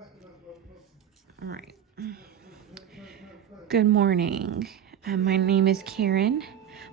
All right. Good morning. My name is Karen.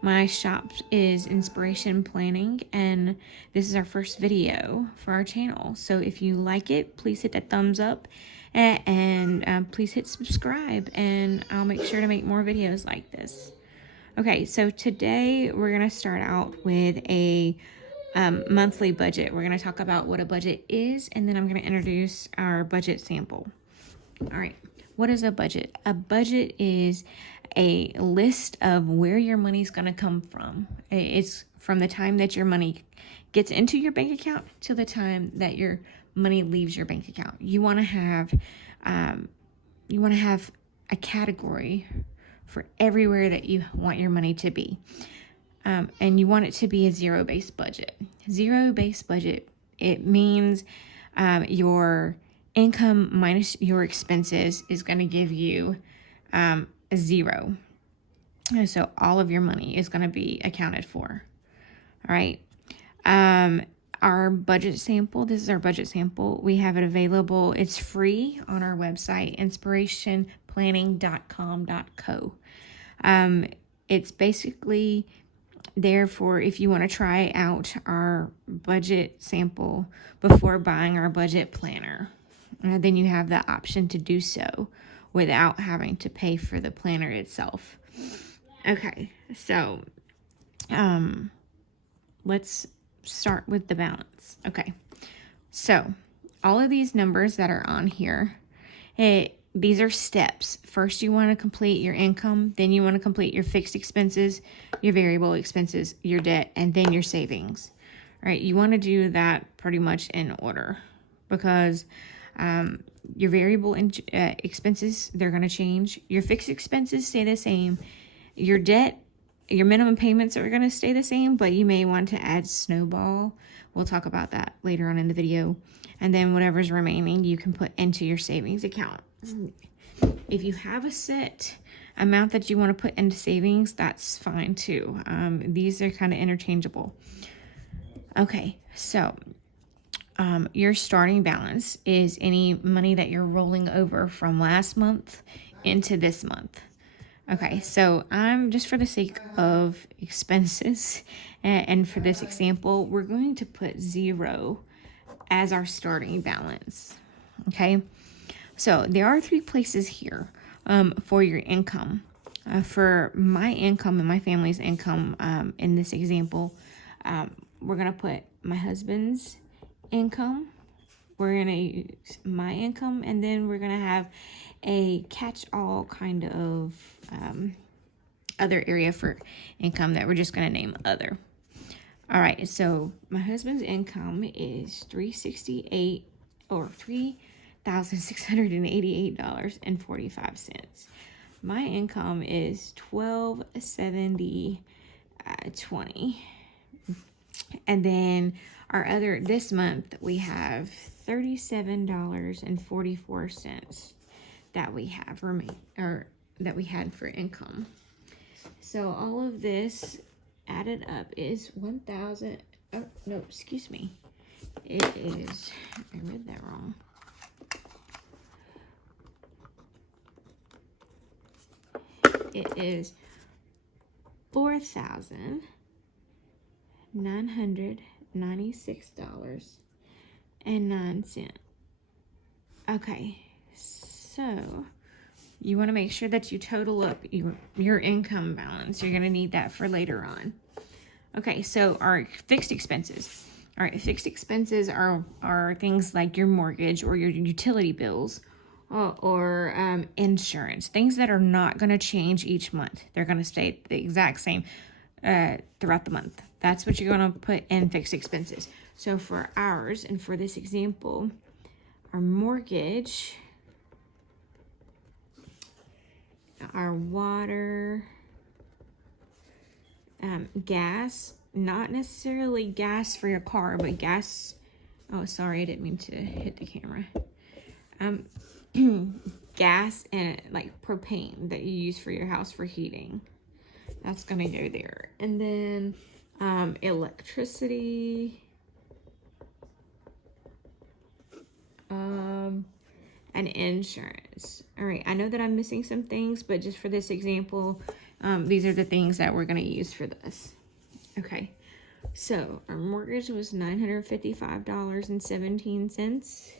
My shop is Inspiration Planning, and this is our first video for our channel. So if you like it, please hit that thumbs up and please hit subscribe, and I'll make sure to make more videos like this. Okay, so today we're going to start out with a monthly budget. We're going to talk about what a budget is, and then I'm going to introduce our budget sample. All right, what is a budget? A budget is a list of where your money's going to come from. It's from the time that your money gets into your bank account to the time that your money leaves your bank account. You want to have a category for everywhere that you want your money to be. And you want it to be a zero-based budget. Zero-based budget, it means your income minus your expenses is going to give you a zero. And so all of your money is going to be accounted for. All right. Our budget sample, this is our budget sample. We have it available. It's free on our website, inspirationplanning.com.co. It's basically there for if you want to try out our budget sample before buying our budget planner. Then you have the option to do so without having to pay for the planner itself. Okay, so let's start with the balance. Okay, so all of these numbers that are on here, these are steps. First, you want to complete your income, then you want to complete your fixed expenses, your variable expenses, your debt, and then your savings. All right, you want to do that pretty much in order because your variable expenses, they're going to change. Your fixed expenses stay the same. Your debt, your minimum payments are going to stay the same, but you may want to add snowball. We'll talk about that later on in the video. And then whatever's remaining, you can put into your savings account. If you have a set amount that you want to put into savings, that's fine too. These are kind of interchangeable. Okay, so your starting balance is any money that you're rolling over from last month into this month. Okay, so I'm just for the sake of expenses and for this example, we're going to put zero as our starting balance. Okay, so there are three places here for your income. For my income and my family's income in this example, we're going to put my husband's income, we're going to use my income, and then we're going to have a catch-all kind of other area for income that we're just going to name other. All right, so my husband's income is $368,688.45. My income is $1,270.20. And then our other, this month we have $37.44 that we have that we had for income. So all of this added up is it is, I read that wrong. It is $4,996.09. Okay, so you want to make sure that you total up your income balance. You're going to need that for later on. Okay, so our fixed expenses. All right, fixed expenses are things like your mortgage or your utility bills or insurance, things that are not going to change each month. They're going to stay the exact same throughout the month. That's what you're going to put in fixed expenses. So for ours, and for this example, our mortgage, our water, gas, not necessarily gas for your car, but gas, oh, sorry, I didn't mean to hit the camera. Gas and like propane that you use for your house for heating. That's going to go there. And then electricity, and insurance. All right, I know that I'm missing some things, but just for this example, these are the things that we're going to use for this. Okay, so our mortgage was $955.17.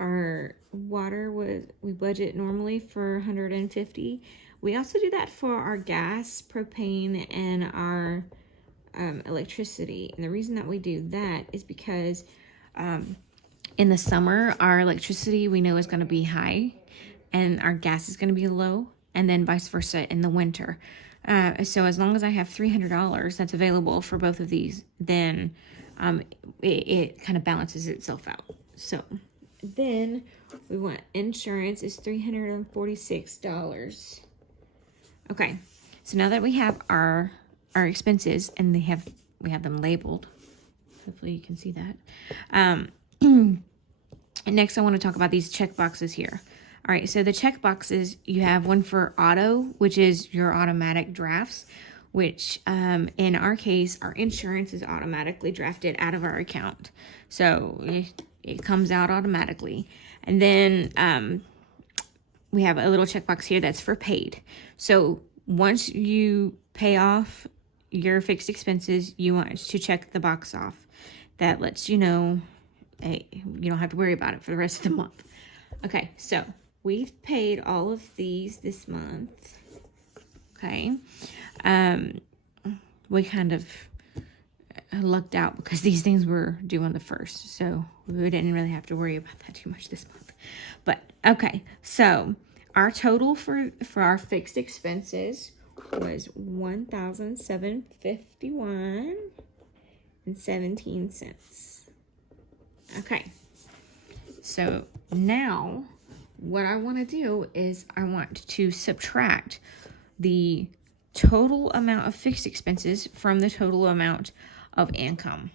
Our water we budget normally for $150. We also do that for our gas, propane, and our electricity. And the reason that we do that is because in the summer, our electricity we know is going to be high and our gas is going to be low, and then vice versa in the winter. So as long as I have $300 that's available for both of these, then it kind of balances itself out. So then we want insurance is $346. Okay, so now that we have our expenses and we have them labeled, hopefully you can see that. And next I want to talk about these check boxes here. All right, so the check boxes, you have one for auto, which is your automatic drafts, which in our case, our insurance is automatically drafted out of our account. So it comes out automatically. And then we have a little checkbox here that's for paid. So once you pay off your fixed expenses, you want to check the box off. That lets you know, hey, you don't have to worry about it for the rest of the month. Okay, so we've paid all of these this month. Okay. We kind of lucked out because these things were due on the 1st. So we didn't really have to worry about that too much this month. But okay, so our total for our fixed expenses was $1,751.17. Okay, so now what I want to do is I want to subtract the total amount of fixed expenses from the total amount of income.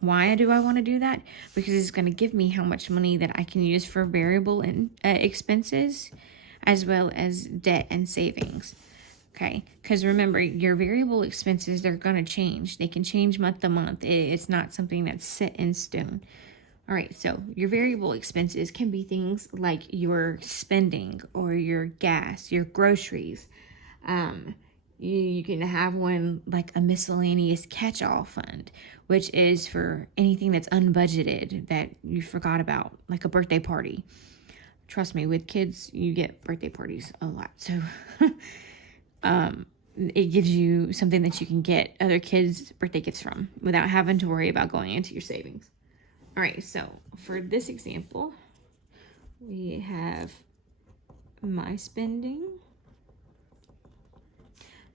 Why do I want to do that? Because it's going to give me how much money that I can use for variable expenses as well as debt and savings. Okay, because remember, your variable expenses, they're going to change. They can change month to month. It's not something that's set in stone. All right, so your variable expenses can be things like your spending or your gas, your groceries. You can have one like a miscellaneous catch-all fund, which is for anything that's unbudgeted that you forgot about, like a birthday party. Trust me, with kids, you get birthday parties a lot. So it gives you something that you can get other kids' birthday gifts from without having to worry about going into your savings. All right, so for this example, we have my spending,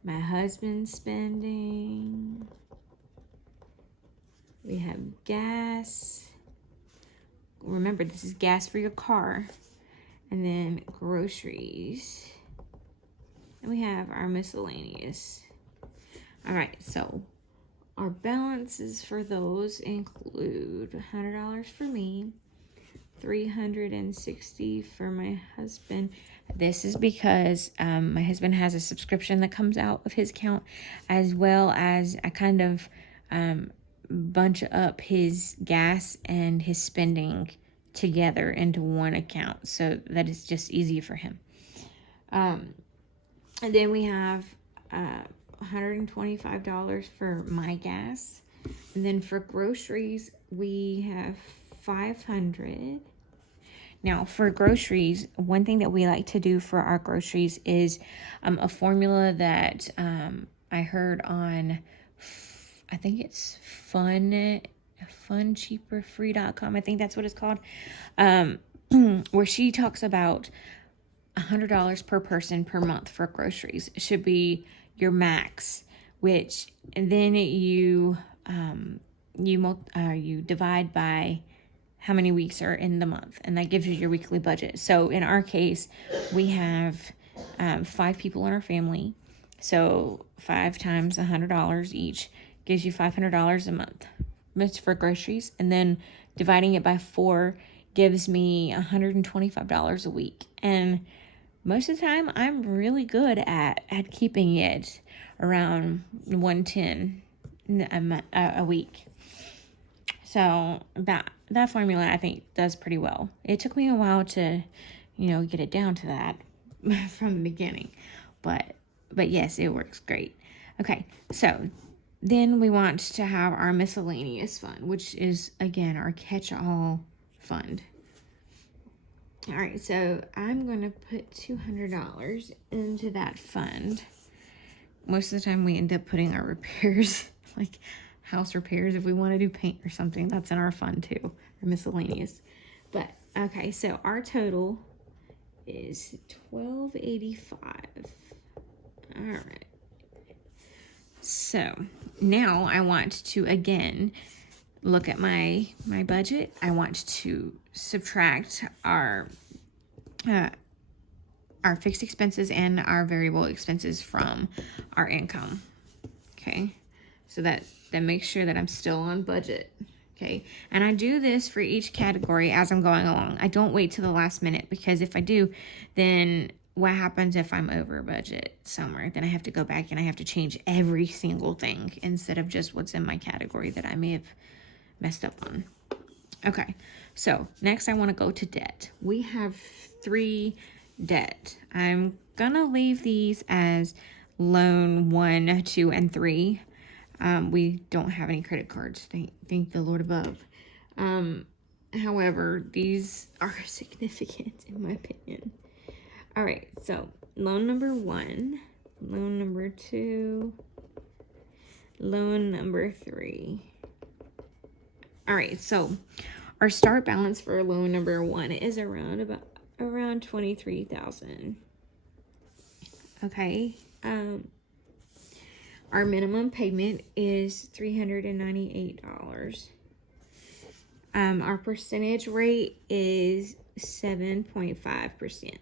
my husband's spending, we have gas. Remember, this is gas for your car, and then groceries, and we have our miscellaneous. All right, so our balances for those include $100 for me, $360 for my husband. This is because my husband has a subscription that comes out of his account, as well as I kind of bunch up his gas and his spending together into one account so that it's just easy for him. And then we have $125 for my gas, and then for groceries we have $500. Now for groceries, one thing that we like to do for our groceries is a formula that I heard on, I think it's funcheaperfree.com. I think that's what it's called, where she talks about $100 per person per month for groceries. It should be your max, which, and then you divide by how many weeks are in the month, and that gives you your weekly budget. So in our case, we have 5 people in our family, so 5 times $100 each gives you $500 a month. That's for groceries, and then dividing it by 4 gives me $125 a week. And most of the time, I'm really good at keeping it around $110 a week. So that formula, I think, does pretty well. It took me a while to, get it down to that from the beginning. But yes, it works great. Okay, so then we want to have our miscellaneous fund, which is, again, our catch-all fund. All right, so I'm going to put $200 into that fund. Most of the time we end up putting our repairs, like house repairs, if we want to do paint or something, that's in our fund too, or miscellaneous. But, okay, so our total is $12.85. All right. So now I want to, again, look at my budget. I want to subtract our fixed expenses and our variable expenses from our income. Okay, so that makes sure that I'm still on budget. Okay, and I do this for each category as I'm going along. I don't wait till the last minute, because if I do, then what happens if I'm over budget somewhere? Then I have to go back and I have to change every single thing instead of just what's in my category that I may have messed up on. Okay, so next I want to go to debt. We have 3 debt. I'm gonna leave these as loan 1, 2, and 3. We don't have any credit cards, thank the Lord above. However, these are significant in my opinion. All right, so loan number 1, loan number 2, loan number 3. All right, so our start balance for loan number 1 is around $23,000. Okay, our minimum payment is $398. Our percentage rate is 7.5%.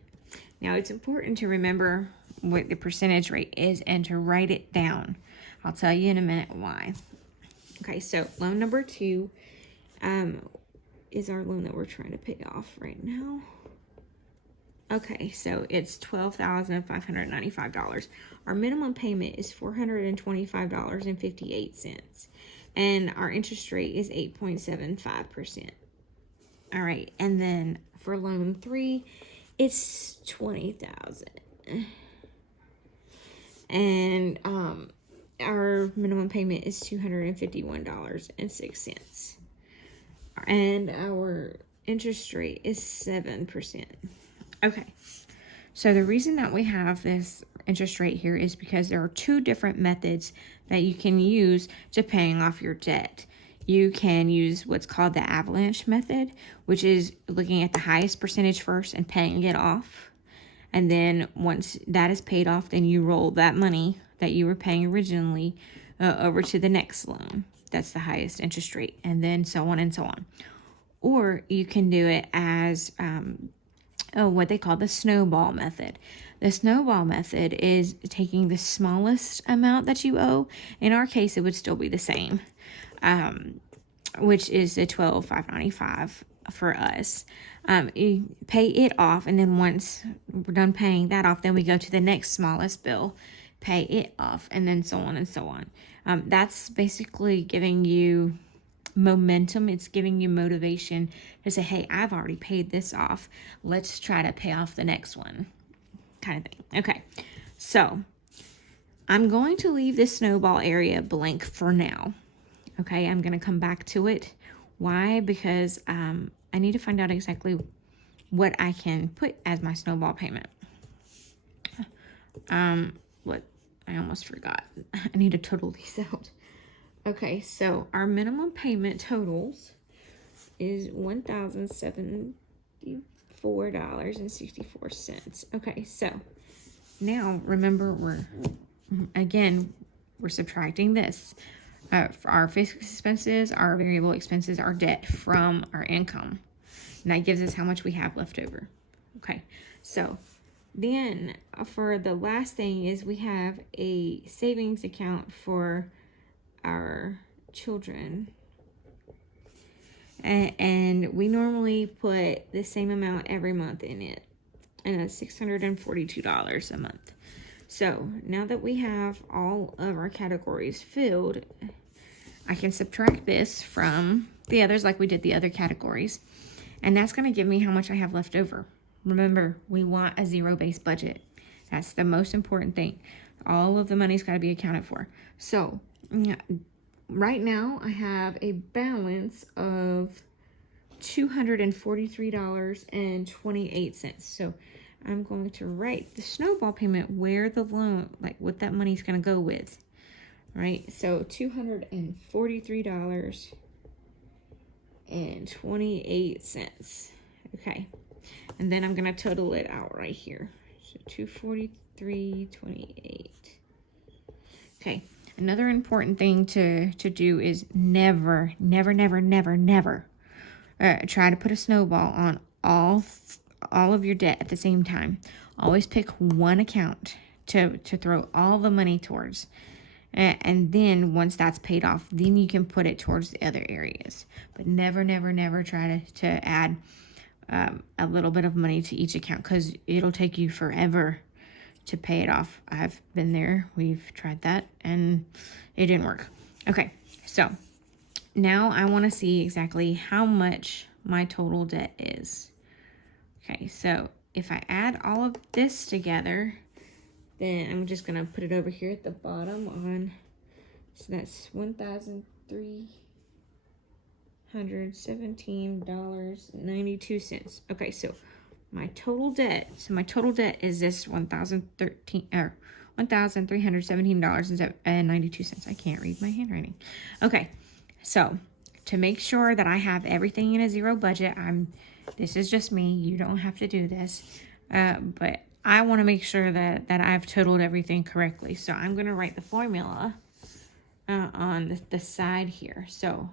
Now, it's important to remember what the percentage rate is and to write it down. I'll tell you in a minute why. Okay, so loan number 2 is our loan that we're trying to pay off right now. Okay, so it's $12,595. Our minimum payment is $425.58. And our interest rate is 8.75%. All right, and then for loan 3, it's $20,000. And our minimum payment is $251.06. And our interest rate is 7%. Okay, so the reason that we have this interest rate here is because there are 2 different methods that you can use to paying off your debt. You can use what's called the avalanche method, which is looking at the highest percentage first and paying it off. And then once that is paid off, then you roll that money that you were paying originally over to the next loan. That's the highest interest rate, and then so on and so on. Or you can do it as what they call the snowball method. The snowball method is taking the smallest amount that you owe. In our case, it would still be the same, which is the $12,595 for us. You pay it off, and then once we're done paying that off, then we go to the next smallest bill, pay it off, and then so on and so on. That's basically giving you momentum. It's giving you motivation to say, hey, I've already paid this off. Let's try to pay off the next one, kind of thing. Okay, so I'm going to leave this snowball area blank for now. Okay, I'm going to come back to it. Why? Because I need to find out exactly what I can put as my snowball payment. What? I almost forgot. I need to total these out. Okay, so our minimum payment totals is $1,074.64. Okay, so now remember we're subtracting this. Our fixed expenses, our variable expenses, our debt from our income. And that gives us how much we have left over. Okay, so then for the last thing is we have a savings account for our children, and we normally put the same amount every month in it, and that's $642 a month. So now that we have all of our categories filled, I can subtract this from the others like we did the other categories. And that's going to give me how much I have left over. Remember, we want a zero-based budget. That's the most important thing. All of the money's got to be accounted for. So right now I have a balance of $243.28. So I'm going to write the snowball payment where the loan, like what that money's going to go with. All right, so $243.28. Okay, and then I'm going to total it out right here. So $243.28. Okay, another important thing to do is never try to put a snowball on all of your debt at the same time. Always pick one account to throw all the money towards. And then once that's paid off, then you can put it towards the other areas. But never try to add a little bit of money to each account, because it'll take you forever to pay it off. I've been there. We've tried that and it didn't work. Okay, so now I want to see exactly how much my total debt is. Okay, so if I add all of this together, then I'm just going to put it over here at the bottom on, so that's $1,317.92. Okay, so my total debt, is this $1,317.92. I can't read my handwriting. Okay, so to make sure that I have everything in a zero budget, this is just me. You don't have to do this, but I want to make sure that I've totaled everything correctly. So I'm going to write the formula on the side here. So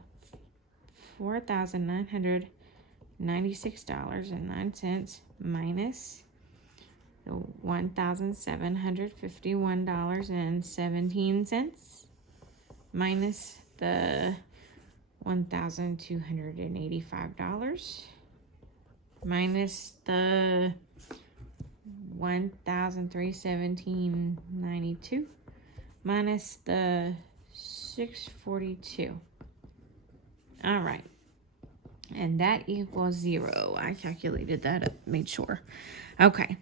$4,996.09 minus the $1,751.17 minus the $1,285 minus the $1,317.92 minus the $642. All right, and that equals 0. I calculated that up, made sure. Okay,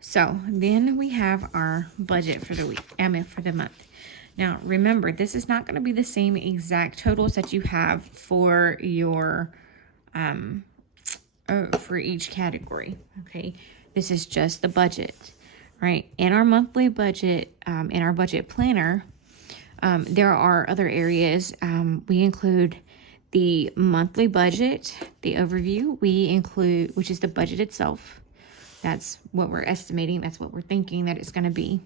so then we have our budget for the week, for the month. Now remember, this is not going to be the same exact totals that you have for your for each category. Okay, this is just the budget, right? In our monthly budget, in our budget planner, there are other areas. We include the monthly budget, the overview. We include, which is the budget itself. That's what we're estimating. That's what we're thinking that it's going to be.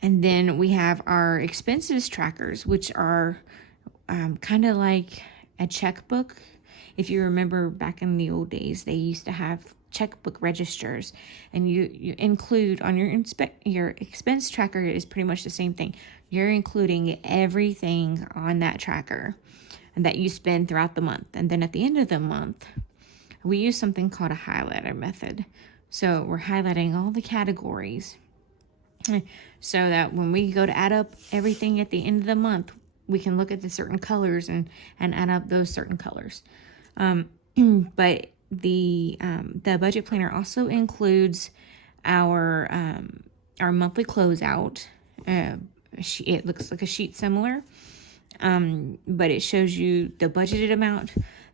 And then we have our expenses trackers, which are kind of like a checkbook. If you remember back in the old days, they used to have checkbook registers, and you include on your expense tracker is pretty much the same thing. You're including everything on that tracker and that you spend throughout the month. And then at the end of the month, we use something called a highlighter method. So we're highlighting all the categories so that when we go to add up everything at the end of the month, we can look at the certain colors and add up those certain colors. But the budget planner also includes our monthly closeout. It looks like a sheet similar, but it shows you the budgeted amount,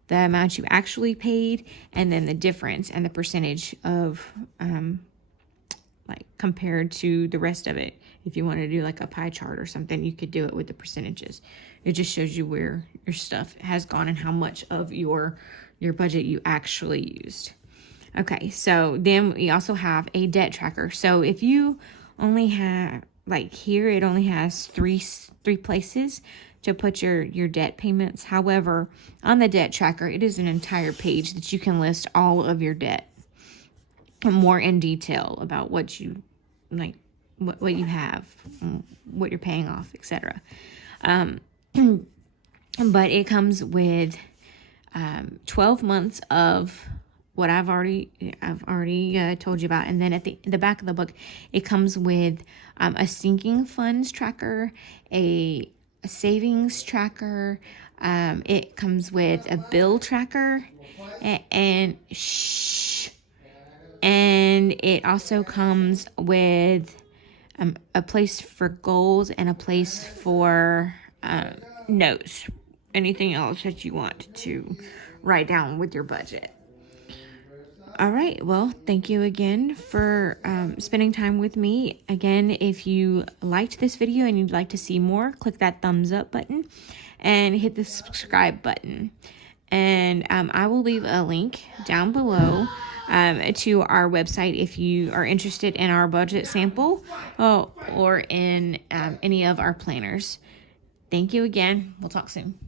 the amount you actually paid, and then the difference and the percentage of like compared to the rest of it. If you want to do like a pie chart or something, you could do it with the percentages. It just shows you where your stuff has gone and how much of your budget you actually used. Okay, so then we also have a debt tracker. So if you only have, like here, it only has three places to put your debt payments. However, on the debt tracker, it is an entire page that you can list all of your debt more in detail about what you like, what you have, what you're paying off, etc. But it comes with 12 months of what I've already told you about, and then at the back of the book, it comes with a sinking funds tracker, a savings tracker, It comes with a bill tracker and it also comes with a place for goals and a place for notes. Anything else that you want to write down with your budget. All right. Well, thank you again for spending time with me. Again, if you liked this video and you'd like to see more, click that thumbs up button and hit the subscribe button. And I will leave a link down below to our website if you are interested in our budget sample or in any of our planners. Thank you again. We'll talk soon.